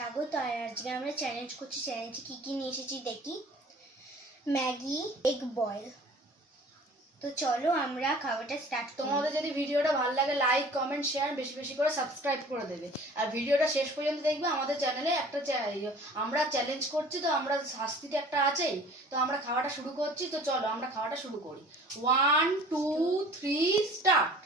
স্বাগত। আর আজকে আমরা চ্যালেঞ্জ করছি। চ্যালেঞ্জে কি নিয়ে এসেছি দেখি। Maggi egg boil. তো চলো আমরা খাবারটা স্টার্ট করি। তোমাদের যদি ভিডিওটা ভালো লাগে লাইক কমেন্ট শেয়ার বেশি বেশি করে সাবস্ক্রাইব করে দেবে। আর ভিডিওটা শেষ পর্যন্ত দেখবে। আমাদের চ্যানেলে একটা আমরা চ্যালেঞ্জ করছি, তো আমরা শাস্তিতে একটা আছেই। তো আমরা খাওয়াটা শুরু করছি। তো চলো আমরা খাওয়াটা শুরু করি। 1 2 3 স্টার্ট।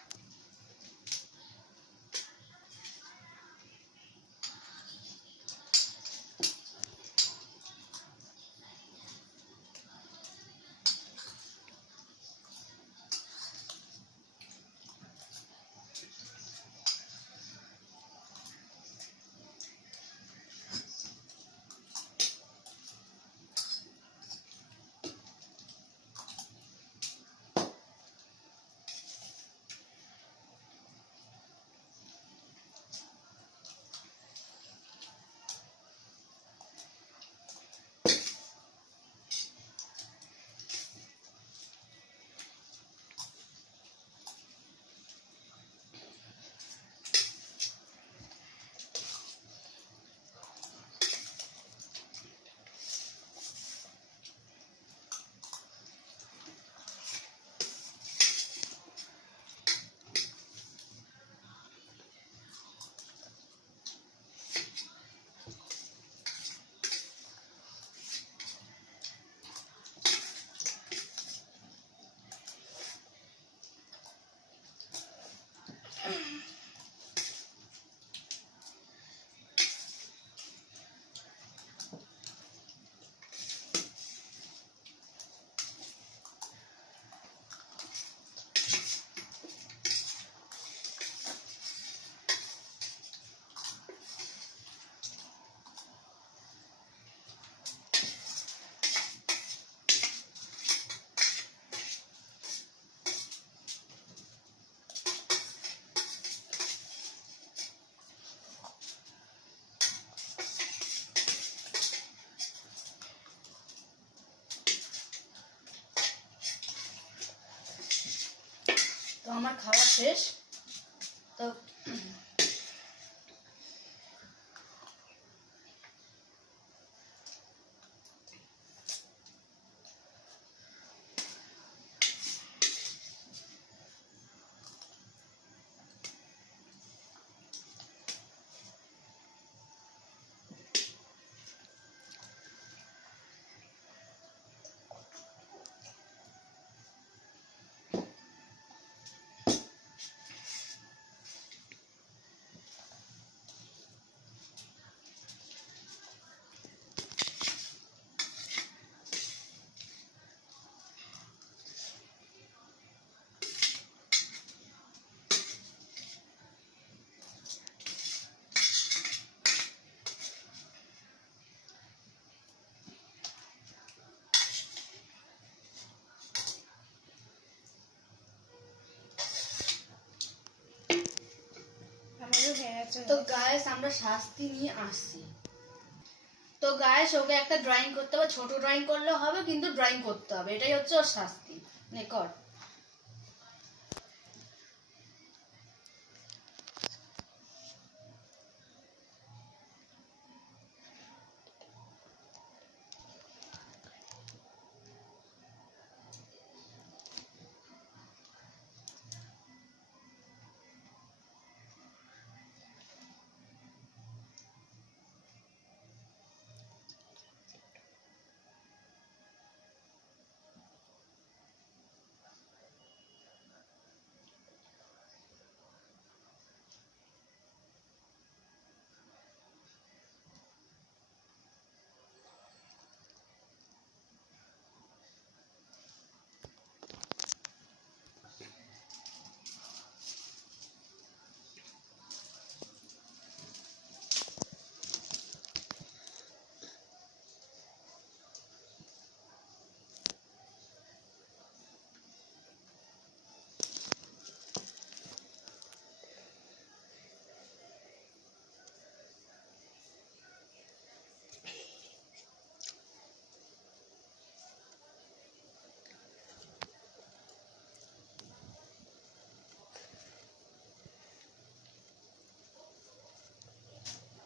তো আমার খাওয়া শেষ। তো তো গাইস আমরা শাস্তি নিয়ে আসছি। তো গাইস ওকে একটা ড্রয়িং করতে হবে। ছোট ড্রয়িং করলেও হবে, কিন্তু ড্রয়িং করতে হবে। এটাই হচ্ছে ওর শাস্তি। নে কর।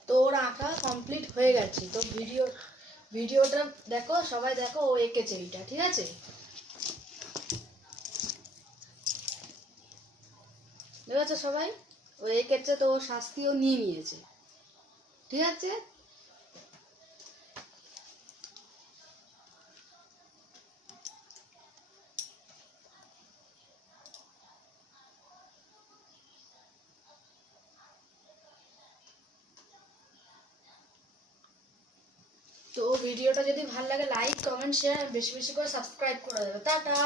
তো ওর আঁকা কমপ্লিট হয়ে গেছে। তো ভিডিওটা দেখো, সবাই দেখো, ও এঁকেছে এইটা, ঠিক আছে? দেখেছো সবাই, ও এঁকেছে, তো ও শাস্তিও নিয়ে নিয়েছে, ঠিক আছে? তো ভিডিওটা যদি ভালো লাগে লাইক কমেন্ট শেয়ার বেশি বেশি করে সাবস্ক্রাইব করে দেবে। টাটা।